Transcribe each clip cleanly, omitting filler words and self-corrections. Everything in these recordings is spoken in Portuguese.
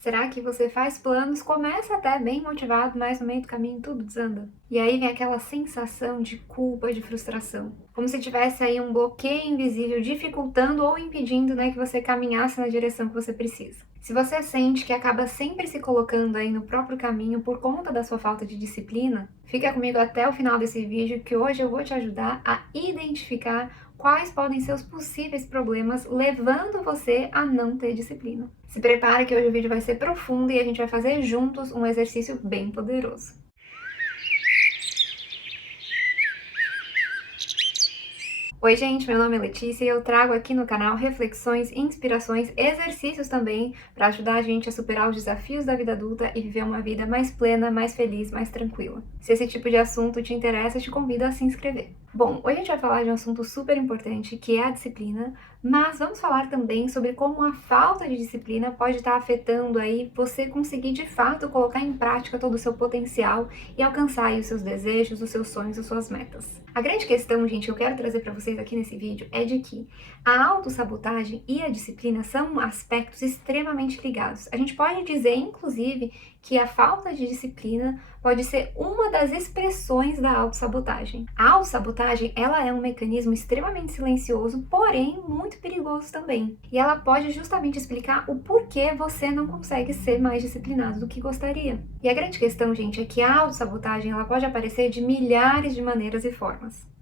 Será que você faz planos, começa até bem motivado, mas no meio do caminho tudo desanda? E aí vem aquela sensação de culpa, de frustração. Como se tivesse aí um bloqueio invisível dificultando ou impedindo, que você caminhasse na direção que você precisa. Se você sente que acaba sempre se colocando aí no próprio caminho por conta da sua falta de disciplina, fica comigo até o final desse vídeo que hoje eu vou te ajudar a identificar quais podem ser os possíveis problemas levando você a não ter disciplina. Se prepara que hoje o vídeo vai ser profundo e a gente vai fazer juntos um exercício bem poderoso. Oi gente, meu nome é Letícia e eu trago aqui no canal reflexões, inspirações, exercícios também para ajudar a gente a superar os desafios da vida adulta e viver uma vida mais plena, mais feliz, mais tranquila. Se esse tipo de assunto te interessa, eu te convido a se inscrever. Bom, hoje a gente vai falar de um assunto super importante que é a disciplina, mas vamos falar também sobre como a falta de disciplina pode estar afetando aí você conseguir de fato colocar em prática todo o seu potencial e alcançar aí os seus desejos, os seus sonhos, as suas metas. A grande questão, gente, que eu quero trazer para vocês aqui nesse vídeo é de que a autossabotagem e a disciplina são aspectos extremamente ligados. A gente pode dizer, inclusive, que a falta de disciplina pode ser uma das expressões da autossabotagem. A autossabotagem, ela é um mecanismo extremamente silencioso, porém muito perigoso também. E ela pode justamente explicar o porquê você não consegue ser mais disciplinado do que gostaria. E a grande questão, gente, é que a autossabotagem, ela pode aparecer de milhares de maneiras e formas.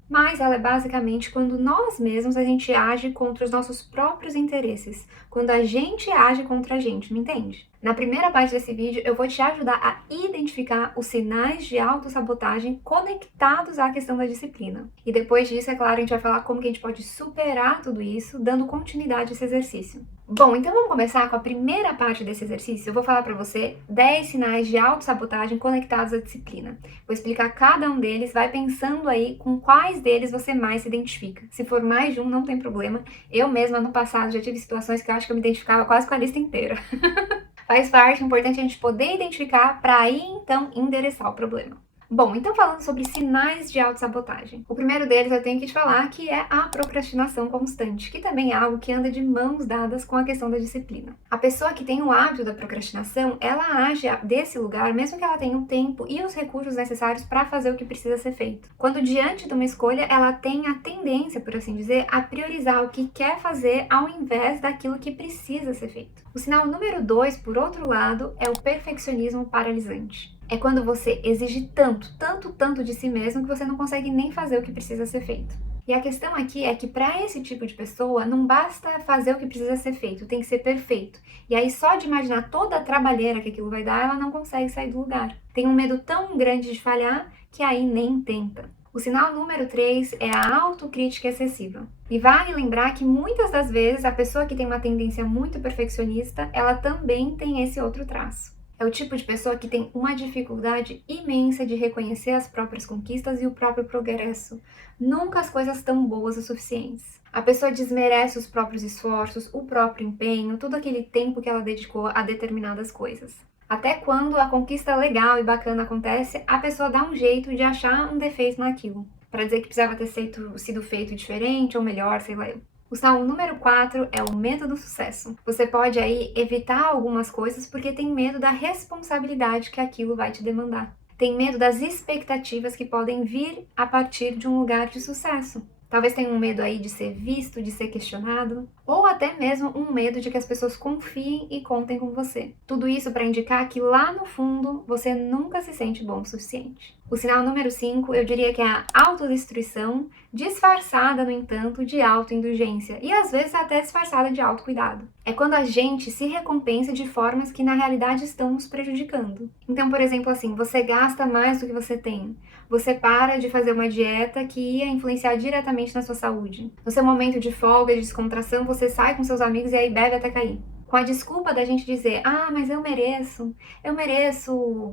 Mas ela é basicamente quando nós mesmos a gente age contra os nossos próprios interesses, quando a gente age contra a gente, me entende? Na primeira parte desse vídeo eu vou te ajudar a identificar os sinais de autossabotagem conectados à questão da disciplina. E depois disso, é claro, a gente vai falar como que a gente pode superar tudo isso, dando continuidade a esse exercício. Bom, então vamos começar com a primeira parte desse exercício. Eu vou falar para você 10 sinais de autossabotagem conectados à disciplina. Vou explicar cada um deles, vai pensando aí com quais deles você mais se identifica. Se for mais de um, não tem problema. Eu mesma, no passado, já tive situações que eu acho que eu me identificava quase com a lista inteira. Faz parte, é importante a gente poder identificar para aí, então, endereçar o problema. Bom, então falando sobre sinais de autossabotagem. O primeiro deles eu tenho que te falar que é a procrastinação constante, que também é algo que anda de mãos dadas com a questão da disciplina. A pessoa que tem o hábito da procrastinação, ela age desse lugar, mesmo que ela tenha o tempo e os recursos necessários para fazer o que precisa ser feito. Quando diante de uma escolha, ela tem a tendência, por assim dizer, a priorizar o que quer fazer ao invés daquilo que precisa ser feito. O sinal número 2, por outro lado, é o perfeccionismo paralisante. É quando você exige tanto de si mesmo que você não consegue nem fazer o que precisa ser feito. E a questão aqui é que para esse tipo de pessoa não basta fazer o que precisa ser feito, tem que ser perfeito. E aí só de imaginar toda a trabalheira que aquilo vai dar, ela não consegue sair do lugar. Tem um medo tão grande de falhar que aí nem tenta. O sinal número 3 é a autocrítica excessiva. E vale lembrar que muitas das vezes a pessoa que tem uma tendência muito perfeccionista, ela também tem esse outro traço. É o tipo de pessoa que tem uma dificuldade imensa de reconhecer as próprias conquistas e o próprio progresso. Nunca as coisas tão boas o suficientes. A pessoa desmerece os próprios esforços, o próprio empenho, todo aquele tempo que ela dedicou a determinadas coisas. Até quando a conquista legal e bacana acontece, a pessoa dá um jeito de achar um defeito naquilo, para dizer que precisava ter sido feito diferente ou melhor, sei lá eu. O sinal número 4 é o medo do sucesso. Você pode aí evitar algumas coisas porque tem medo da responsabilidade que aquilo vai te demandar. Tem medo das expectativas que podem vir a partir de um lugar de sucesso. Talvez tenha um medo aí de ser visto, de ser questionado, ou até mesmo um medo de que as pessoas confiem e contem com você. Tudo isso para indicar que lá no fundo você nunca se sente bom o suficiente. O sinal número 5, eu diria que é a autodestruição, disfarçada, no entanto, de autoindulgência e às vezes até disfarçada de autocuidado. É quando a gente se recompensa de formas que na realidade estão nos prejudicando. Então, por exemplo, assim, você gasta mais do que você tem. Você para de fazer uma dieta que ia influenciar diretamente na sua saúde. No seu momento de folga, de descontração, você sai com seus amigos e aí bebe até cair. Com a desculpa da gente dizer, mas eu mereço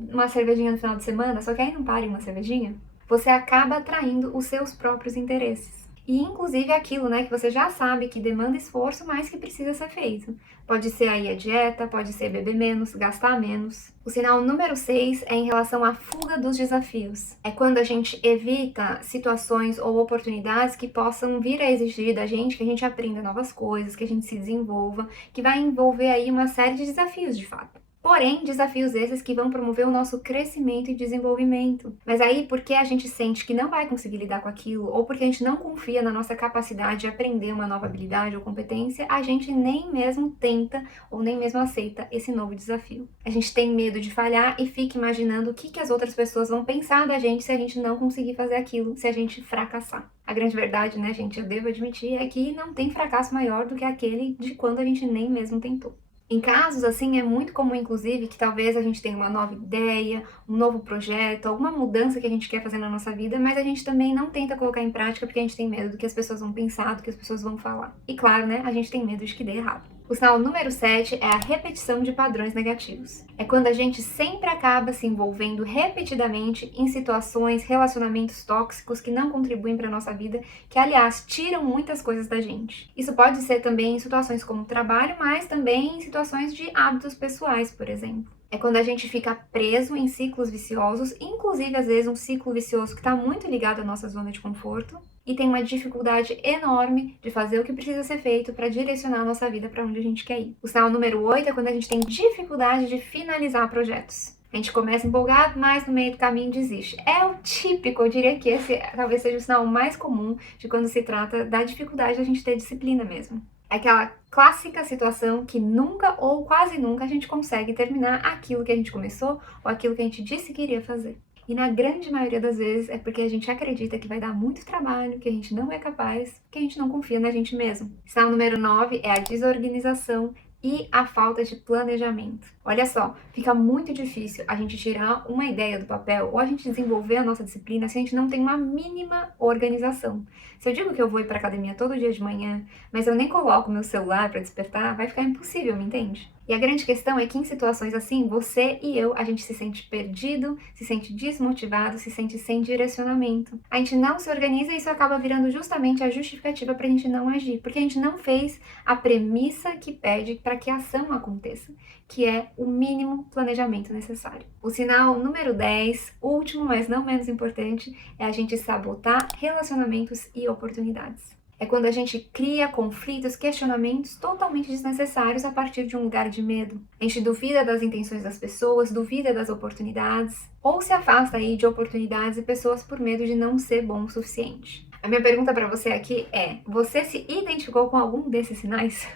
uma cervejinha no final de semana, só que aí não para em uma cervejinha, você acaba atraindo os seus próprios interesses. E inclusive aquilo, que você já sabe que demanda esforço, mas que precisa ser feito. Pode ser aí a dieta, pode ser beber menos, gastar menos. O sinal número 6 é em relação à fuga dos desafios. É quando a gente evita situações ou oportunidades que possam vir a exigir da gente que a gente aprenda novas coisas, que a gente se desenvolva, que vai envolver aí uma série de desafios de fato. Porém, desafios esses que vão promover o nosso crescimento e desenvolvimento. Mas aí, porque a gente sente que não vai conseguir lidar com aquilo, ou porque a gente não confia na nossa capacidade de aprender uma nova habilidade ou competência, a gente nem mesmo tenta ou nem mesmo aceita esse novo desafio. A gente tem medo de falhar e fica imaginando o que as outras pessoas vão pensar da gente se a gente não conseguir fazer aquilo, se a gente fracassar. A grande verdade, né, gente, eu devo admitir, é que não tem fracasso maior do que aquele de quando a gente nem mesmo tentou. Em casos assim, é muito comum, inclusive, que talvez a gente tenha uma nova ideia, um novo projeto, alguma mudança que a gente quer fazer na nossa vida, mas a gente também não tenta colocar em prática porque a gente tem medo do que as pessoas vão pensar, do que as pessoas vão falar. E claro, né, a gente tem medo de que dê errado. O sinal número 7 é a repetição de padrões negativos. É quando a gente sempre acaba se envolvendo repetidamente em situações, relacionamentos tóxicos que não contribuem para a nossa vida, que, aliás, tiram muitas coisas da gente. Isso pode ser também em situações como trabalho, mas também em situações de hábitos pessoais, por exemplo. É quando a gente fica preso em ciclos viciosos, inclusive às vezes um ciclo vicioso que está muito ligado à nossa zona de conforto, e tem uma dificuldade enorme de fazer o que precisa ser feito para direcionar a nossa vida para onde a gente quer ir. O sinal número 8 é quando a gente tem dificuldade de finalizar projetos. A gente começa empolgado, mas no meio do caminho desiste. É o típico, eu diria que esse talvez seja o sinal mais comum de quando se trata da dificuldade da gente ter disciplina mesmo. É aquela clássica situação que nunca ou quase nunca a gente consegue terminar aquilo que a gente começou ou aquilo que a gente disse que iria fazer. E na grande maioria das vezes é porque a gente acredita que vai dar muito trabalho, que a gente não é capaz, que a gente não confia na gente mesmo. Sinal número 9 é a desorganização e a falta de planejamento. Olha só, fica muito difícil a gente tirar uma ideia do papel ou a gente desenvolver a nossa disciplina se a gente não tem uma mínima organização. Se eu digo que eu vou ir para academia todo dia de manhã, mas eu nem coloco meu celular para despertar, vai ficar impossível, me entende? E a grande questão é que em situações assim, você e eu, a gente se sente perdido, se sente desmotivado, se sente sem direcionamento. A gente não se organiza e isso acaba virando justamente a justificativa para a gente não agir, porque a gente não fez a premissa que pede para que a ação aconteça, que é o mínimo planejamento necessário. O sinal número 10, último, mas não menos importante, é a gente sabotar relacionamentos e oportunidades. É quando a gente cria conflitos, questionamentos totalmente desnecessários a partir de um lugar de medo. A gente duvida das intenções das pessoas, duvida das oportunidades, ou se afasta aí de oportunidades e pessoas por medo de não ser bom o suficiente. A minha pergunta para você aqui é: você se identificou com algum desses sinais?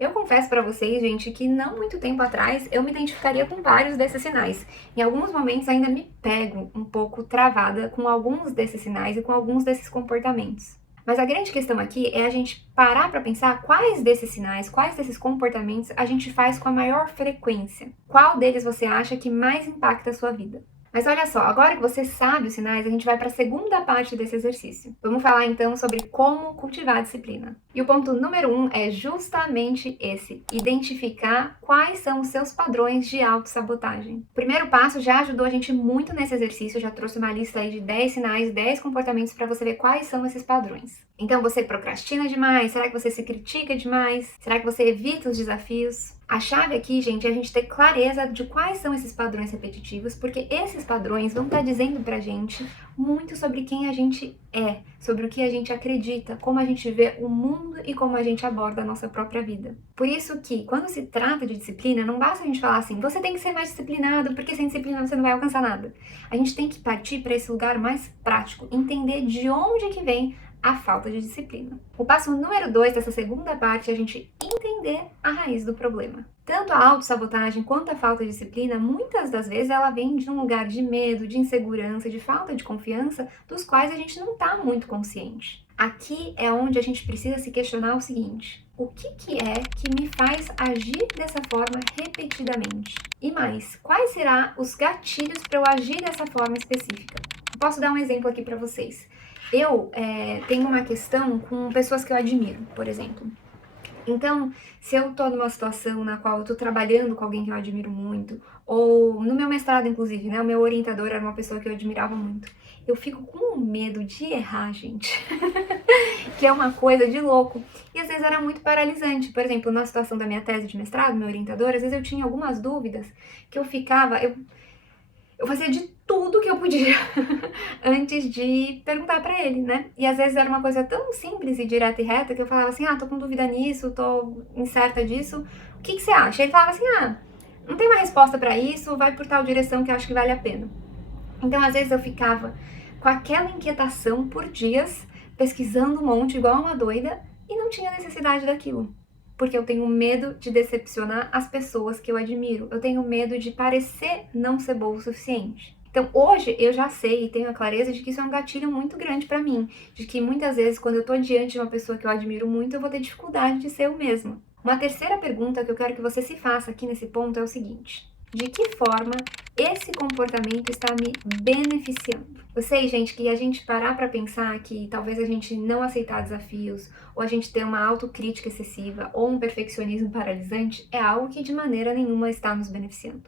Eu confesso para vocês, gente, que não muito tempo atrás eu me identificaria com vários desses sinais. Em alguns momentos ainda me pego um pouco travada com alguns desses sinais e com alguns desses comportamentos. Mas a grande questão aqui é a gente parar para pensar quais desses sinais, quais desses comportamentos a gente faz com a maior frequência. Qual deles você acha que mais impacta a sua vida? Mas olha só, agora que você sabe os sinais, a gente vai para a segunda parte desse exercício. Vamos falar então sobre como cultivar a disciplina. E o ponto número 1 é justamente esse: identificar quais são os seus padrões de autossabotagem. O primeiro passo já ajudou a gente muito nesse exercício, já trouxe uma lista aí de 10 sinais, 10 comportamentos para você ver quais são esses padrões. Então você procrastina demais? Será que você se critica demais? Será que você evita os desafios? A chave aqui, gente, é a gente ter clareza de quais são esses padrões repetitivos, porque esses padrões vão estar dizendo pra gente muito sobre quem a gente é, sobre o que a gente acredita, como a gente vê o mundo e como a gente aborda a nossa própria vida. Por isso que, quando se trata de disciplina, não basta a gente falar assim: você tem que ser mais disciplinado, porque sem disciplina você não vai alcançar nada. A gente tem que partir para esse lugar mais prático, entender de onde que vem a falta de disciplina. O passo número 2 dessa segunda parte é a gente entender a raiz do problema. Tanto a autossabotagem quanto a falta de disciplina, muitas das vezes ela vem de um lugar de medo, de insegurança, de falta de confiança, dos quais a gente não está muito consciente. Aqui é onde a gente precisa se questionar o seguinte: o que é que me faz agir dessa forma repetidamente? E mais, quais serão os gatilhos para eu agir dessa forma específica? Eu posso dar um exemplo aqui para vocês. Eu tenho uma questão com pessoas que eu admiro, por exemplo. Então, se eu tô numa situação na qual eu tô trabalhando com alguém que eu admiro muito, ou no meu mestrado, inclusive, né, o meu orientador era uma pessoa que eu admirava muito, eu fico com medo de errar, gente, que é uma coisa de louco. E às vezes era muito paralisante. Por exemplo, na situação da minha tese de mestrado, meu orientador, às vezes eu tinha algumas dúvidas que eu ficava... Eu fazia de tudo que eu podia antes de perguntar pra ele, né? E às vezes era uma coisa tão simples e direta e reta que eu falava assim: tô com dúvida nisso, tô incerta disso, o que você acha? Ele falava assim: Não tem uma resposta para isso, vai por tal direção que eu acho que vale a pena. Então, às vezes eu ficava com aquela inquietação por dias, pesquisando um monte, igual uma doida, e não tinha necessidade daquilo. Porque eu tenho medo de decepcionar as pessoas que eu admiro. Eu tenho medo de parecer não ser boa o suficiente. Então, hoje eu já sei e tenho a clareza de que isso é um gatilho muito grande pra mim, de que muitas vezes quando eu tô diante de uma pessoa que eu admiro muito, eu vou ter dificuldade de ser eu mesma. Uma terceira pergunta que eu quero que você se faça aqui nesse ponto é o seguinte: de que forma esse comportamento está me beneficiando? Eu sei, gente, que a gente parar para pensar que talvez a gente não aceitar desafios, ou a gente ter uma autocrítica excessiva, ou um perfeccionismo paralisante, é algo que de maneira nenhuma está nos beneficiando.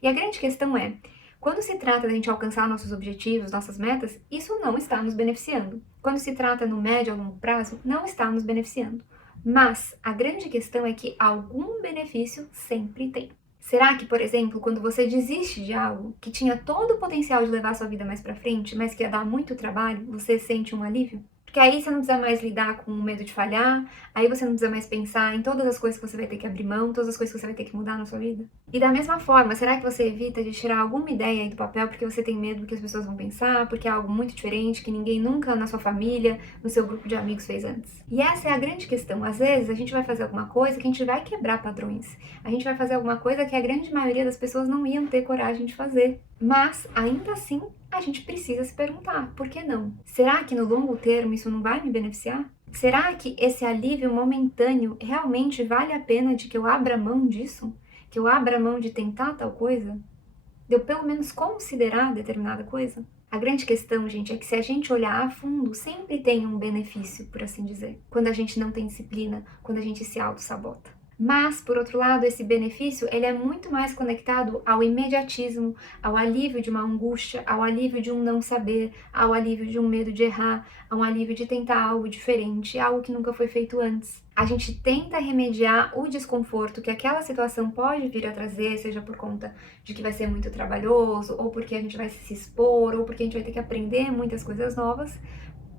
E a grande questão é, quando se trata da gente alcançar nossos objetivos, nossas metas, isso não está nos beneficiando. Quando se trata no médio ou longo prazo, não está nos beneficiando. Mas a grande questão é que algum benefício sempre tem. Será que, por exemplo, quando você desiste de algo que tinha todo o potencial de levar sua vida mais para frente, mas que ia dar muito trabalho, você sente um alívio? Porque aí você não precisa mais lidar com o medo de falhar, aí você não precisa mais pensar em todas as coisas que você vai ter que abrir mão, todas as coisas que você vai ter que mudar na sua vida. E da mesma forma, será que você evita de tirar alguma ideia aí do papel porque você tem medo do que as pessoas vão pensar, porque é algo muito diferente que ninguém nunca na sua família, no seu grupo de amigos fez antes? E essa é a grande questão. Às vezes a gente vai fazer alguma coisa que a gente vai quebrar padrões. A gente vai fazer alguma coisa que a grande maioria das pessoas não iam ter coragem de fazer. Mas, ainda assim, a gente precisa se perguntar, por que não? Será que no longo termo isso não vai me beneficiar? Será que esse alívio momentâneo realmente vale a pena de que eu abra mão disso? Que eu abra mão de tentar tal coisa? De eu pelo menos considerar determinada coisa? A grande questão, gente, é que se a gente olhar a fundo, sempre tem um benefício, por assim dizer. Quando a gente não tem disciplina, quando a gente se auto-sabota. Mas, por outro lado, esse benefício ele é muito mais conectado ao imediatismo, ao alívio de uma angústia, ao alívio de um não saber, ao alívio de um medo de errar, ao alívio de tentar algo diferente, algo que nunca foi feito antes. A gente tenta remediar o desconforto que aquela situação pode vir a trazer, seja por conta de que vai ser muito trabalhoso, ou porque a gente vai se expor, ou porque a gente vai ter que aprender muitas coisas novas,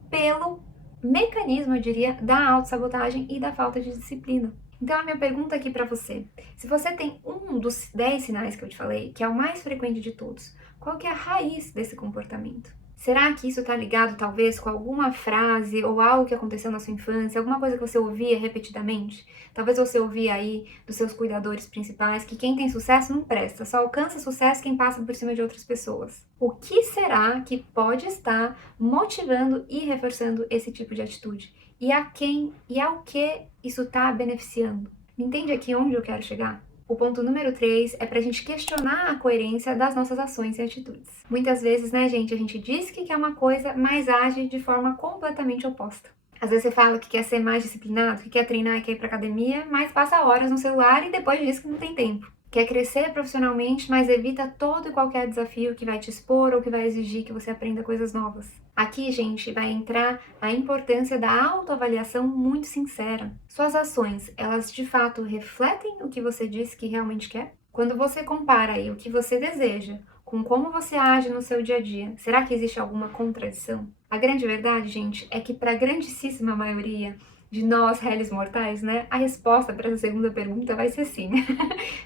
pelo mecanismo, eu diria, da autossabotagem e da falta de disciplina. Então, a minha pergunta aqui para você, se você tem um dos 10 sinais que eu te falei, que é o mais frequente de todos, qual que é a raiz desse comportamento? Será que isso está ligado, talvez, com alguma frase ou algo que aconteceu na sua infância, alguma coisa que você ouvia repetidamente? Talvez você ouvia aí dos seus cuidadores principais que quem tem sucesso não presta, só alcança sucesso quem passa por cima de outras pessoas. O que será que pode estar motivando e reforçando esse tipo de atitude? E a quem e ao que isso está beneficiando? Me entende aqui onde eu quero chegar? O ponto número 3 é pra gente questionar a coerência das nossas ações e atitudes. Muitas vezes, né, gente, a gente diz que quer uma coisa, mas age de forma completamente oposta. Às vezes você fala que quer ser mais disciplinado, que quer treinar e quer ir pra academia, mas passa horas no celular e depois diz que não tem tempo. Quer crescer profissionalmente, mas evita todo e qualquer desafio que vai te expor ou que vai exigir que você aprenda coisas novas. Aqui, gente, vai entrar a importância da autoavaliação muito sincera. Suas ações, elas de fato refletem o que você disse que realmente quer? Quando você compara aí o que você deseja com como você age no seu dia a dia, será que existe alguma contradição? A grande verdade, gente, é que para a grandíssima maioria de nós, réis mortais, né, a resposta para essa segunda pergunta vai ser sim.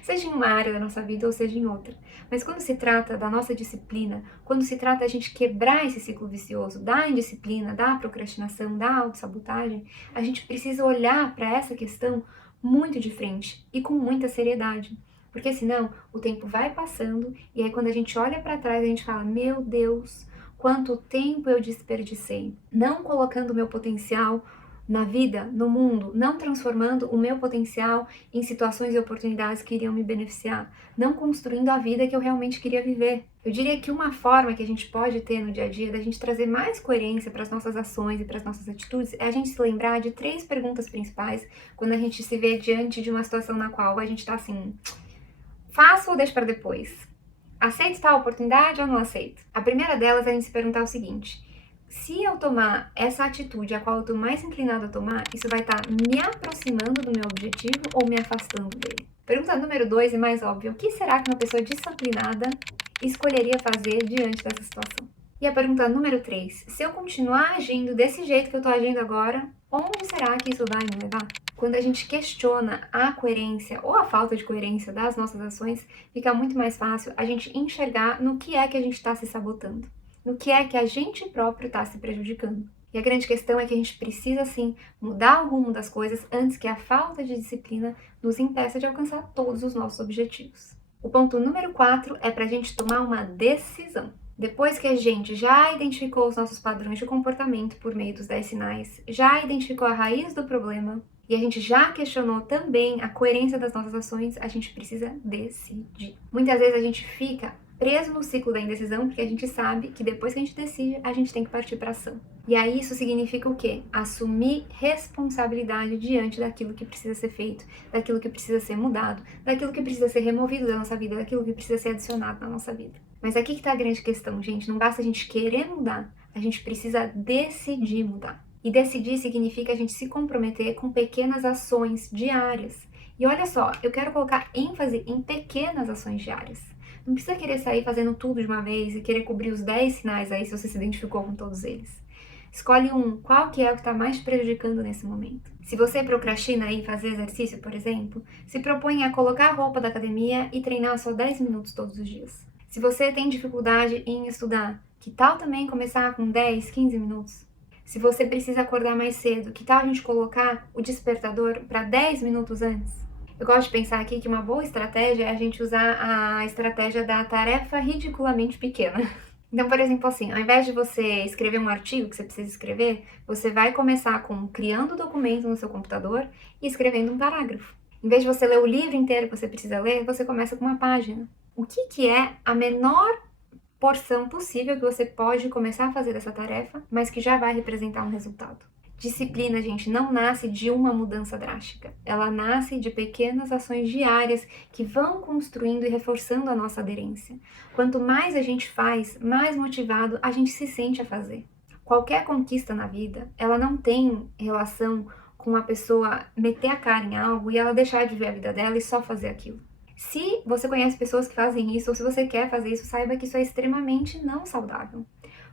Seja em uma área da nossa vida ou seja em outra. Mas quando se trata da nossa disciplina, quando se trata da gente quebrar esse ciclo vicioso da indisciplina, da procrastinação, da autossabotagem, a gente precisa olhar para essa questão muito de frente e com muita seriedade. Porque senão o tempo vai passando e aí quando a gente olha para trás a gente fala: meu Deus, quanto tempo eu desperdicei, não colocando o meu potencial na vida, no mundo, não transformando o meu potencial em situações e oportunidades que iriam me beneficiar, não construindo a vida que eu realmente queria viver. Eu diria que uma forma que a gente pode ter no dia a dia da gente trazer mais coerência para as nossas ações e para as nossas atitudes é a gente se lembrar de 3 perguntas principais quando a gente se vê diante de uma situação na qual a gente está assim: faço ou deixo para depois? Aceito tal oportunidade ou não aceito? A primeira delas é a gente se perguntar o seguinte: se eu tomar essa atitude a qual eu estou mais inclinado a tomar, isso vai estar me aproximando do meu objetivo ou me afastando dele? Pergunta número 2 é mais óbvia: o que será que uma pessoa disciplinada escolheria fazer diante dessa situação? E a pergunta número 3, se eu continuar agindo desse jeito que eu estou agindo agora, onde será que isso vai me levar? Quando a gente questiona a coerência ou a falta de coerência das nossas ações, fica muito mais fácil a gente enxergar no que é que a gente está se sabotando, no que é que a gente próprio está se prejudicando. E a grande questão é que a gente precisa, sim, mudar o rumo das coisas antes que a falta de disciplina nos impeça de alcançar todos os nossos objetivos. O ponto número 4 é para a gente tomar uma decisão. Depois que a gente já identificou os nossos padrões de comportamento por meio dos 10 sinais, já identificou a raiz do problema e a gente já questionou também a coerência das nossas ações, a gente precisa decidir. Muitas vezes a gente fica preso no ciclo da indecisão porque a gente sabe que depois que a gente decide, a gente tem que partir para ação. E aí isso significa o quê? Assumir responsabilidade diante daquilo que precisa ser feito, daquilo que precisa ser mudado, daquilo que precisa ser removido da nossa vida, daquilo que precisa ser adicionado na nossa vida. Mas aqui que está a grande questão, gente. Não basta a gente querer mudar, a gente precisa decidir mudar. E decidir significa a gente se comprometer com pequenas ações diárias. E olha só, eu quero colocar ênfase em pequenas ações diárias. Não precisa querer sair fazendo tudo de uma vez e querer cobrir os 10 sinais aí se você se identificou com todos eles. Escolhe qual que é o que está mais prejudicando nesse momento. Se você procrastina aí fazer exercício, por exemplo, se propõe a colocar a roupa da academia e treinar só 10 minutos todos os dias. Se você tem dificuldade em estudar, que tal também começar com 10, 15 minutos? Se você precisa acordar mais cedo, que tal a gente colocar o despertador para 10 minutos antes? Eu gosto de pensar aqui que uma boa estratégia é a gente usar a estratégia da tarefa ridiculamente pequena. Então, por exemplo, assim, ao invés de você escrever um artigo que você precisa escrever, você vai começar com criando o documento no seu computador e escrevendo um parágrafo. Em vez de você ler o livro inteiro que você precisa ler, você começa com uma página. O que é a menor porção possível que você pode começar a fazer dessa tarefa, mas que já vai representar um resultado? Disciplina, gente, não nasce de uma mudança drástica. Ela nasce de pequenas ações diárias que vão construindo e reforçando a nossa aderência. Quanto mais a gente faz, mais motivado a gente se sente a fazer. Qualquer conquista na vida, ela não tem relação com a pessoa meter a cara em algo e ela deixar de ver a vida dela e só fazer aquilo. Se você conhece pessoas que fazem isso, ou se você quer fazer isso, saiba que isso é extremamente não saudável.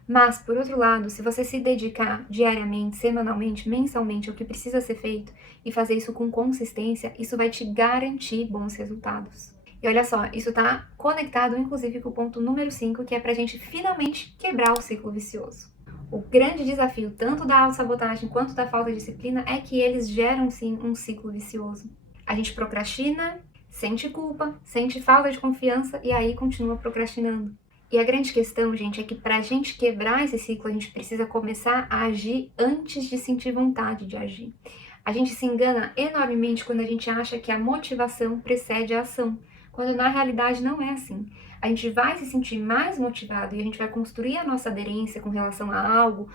Mas, por outro lado, se você se dedicar diariamente, semanalmente, mensalmente ao que precisa ser feito e fazer isso com consistência, isso vai te garantir bons resultados. E olha só, isso está conectado inclusive com o ponto número 5, que é pra gente finalmente quebrar o ciclo vicioso. O grande desafio, tanto da autossabotagem quanto da falta de disciplina, é que eles geram sim um ciclo vicioso. A gente procrastina, sente culpa, sente falta de confiança e aí continua procrastinando. E a grande questão, gente, é que para a gente quebrar esse ciclo, a gente precisa começar a agir antes de sentir vontade de agir. A gente se engana enormemente quando a gente acha que a motivação precede a ação, quando na realidade não é assim. A gente vai se sentir mais motivado e a gente vai construir a nossa aderência com relação a algo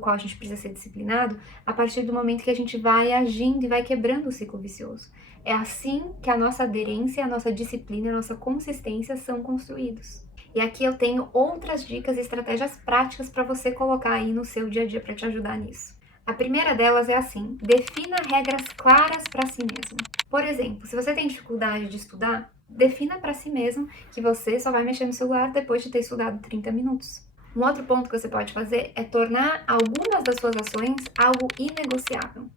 qual a gente precisa ser disciplinado, a partir do momento que a gente vai agindo e vai quebrando o ciclo vicioso. É assim que a nossa aderência, a nossa disciplina, a nossa consistência são construídos. E aqui eu tenho outras dicas e estratégias práticas para você colocar aí no seu dia a dia para te ajudar nisso. A primeira delas é assim: defina regras claras para si mesmo. Por exemplo, se você tem dificuldade de estudar, defina para si mesmo que você só vai mexer no celular depois de ter estudado 30 minutos. Um outro ponto que você pode fazer é tornar algumas das suas ações algo inegociável.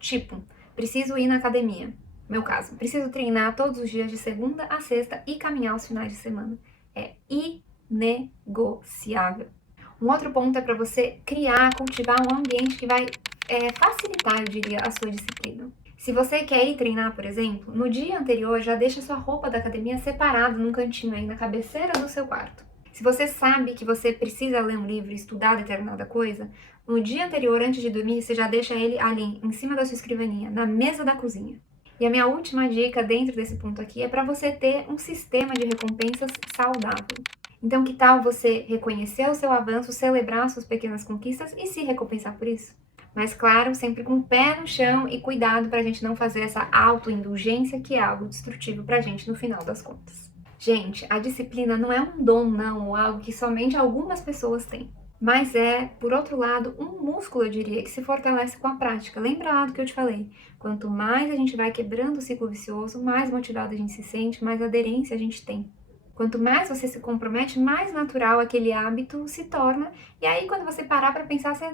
Tipo, preciso ir na academia. Meu caso, preciso treinar todos os dias de segunda a sexta e caminhar aos finais de semana. É inegociável. Um outro ponto é para você cultivar um ambiente que vai facilitar, eu diria, a sua disciplina. Se você quer ir treinar, por exemplo, no dia anterior já deixa sua roupa da academia separada num cantinho aí na cabeceira do seu quarto. Se você sabe que você precisa ler um livro e estudar determinada coisa, no dia anterior, antes de dormir, você já deixa ele ali, em cima da sua escrivaninha, na mesa da cozinha. E a minha última dica dentro desse ponto aqui é para você ter um sistema de recompensas saudável. Então, que tal você reconhecer o seu avanço, celebrar suas pequenas conquistas e se recompensar por isso? Mas, claro, sempre com o pé no chão e cuidado para a gente não fazer essa autoindulgência que é algo destrutivo para a gente no final das contas. Gente, a disciplina não é um dom, não, ou algo que somente algumas pessoas têm. Mas é, por outro lado, um músculo, eu diria, que se fortalece com a prática. Lembra lá do que eu te falei? Quanto mais a gente vai quebrando o ciclo vicioso, mais motivado a gente se sente, mais aderência a gente tem. Quanto mais você se compromete, mais natural aquele hábito se torna. E aí, quando você parar para pensar, você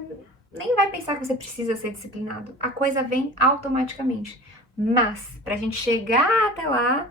nem vai pensar que você precisa ser disciplinado. A coisa vem automaticamente. Mas, pra gente chegar até lá,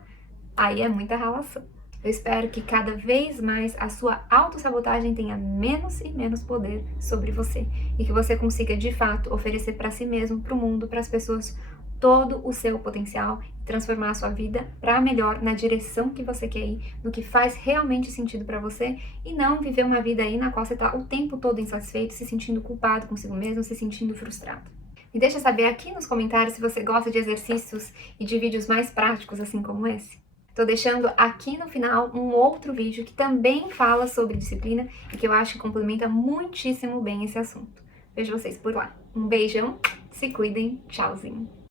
aí é muita ralação. Eu espero que cada vez mais a sua autossabotagem tenha menos e menos poder sobre você e que você consiga de fato oferecer para si mesmo, para o mundo, para as pessoas todo o seu potencial, transformar a sua vida para melhor na direção que você quer ir, no que faz realmente sentido para você e não viver uma vida aí na qual você está o tempo todo insatisfeito, se sentindo culpado consigo mesmo, se sentindo frustrado. Me deixa saber aqui nos comentários se você gosta de exercícios e de vídeos mais práticos assim como esse. Tô deixando aqui no final um outro vídeo que também fala sobre disciplina e que eu acho que complementa muitíssimo bem esse assunto. Vejo vocês por lá. Um beijão, se cuidem, tchauzinho!